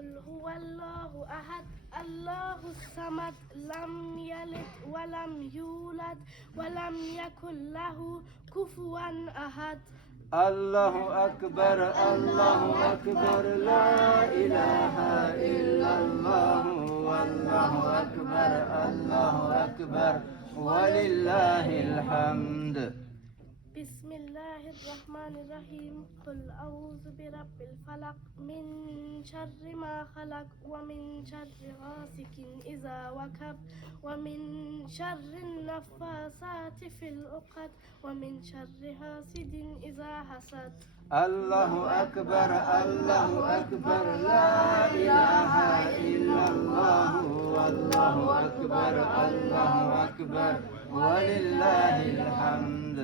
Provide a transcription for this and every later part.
قل هو الله أحد الله الصمد لم يلد ولم يولد ولم يكن له كفوا أحد. الله أكبر الله أكبر لا إله إلا الله والله أكبر الله أكبر ولله الحمد. بسم الله الرحمن الرحيم. قل أعوذ برب الفلق من شر ما خلق ومن شر غاسق إذا وقب ومن شر النفاثات في العقد ومن شر حاسد إذا حسد. الله أكبر الله أكبر لا إله إلا الله والله أكبر الله أكبر ولله الحمد.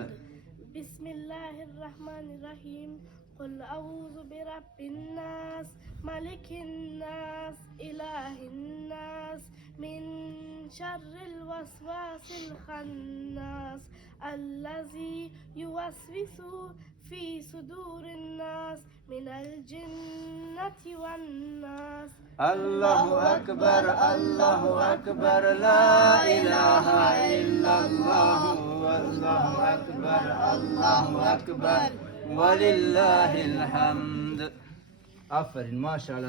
بسم الله الرحمن الرحيم. قل أعوذ برب الناس ملك الناس إله الناس من شر الوسواس الخناس الذي يوسوس في صدور الناس من الجنة والناس. الله أكبر الله أكبر لا إله إلا الله والله أكبر الله أكبر ولله الحمد. آفرین، ماشاءالله.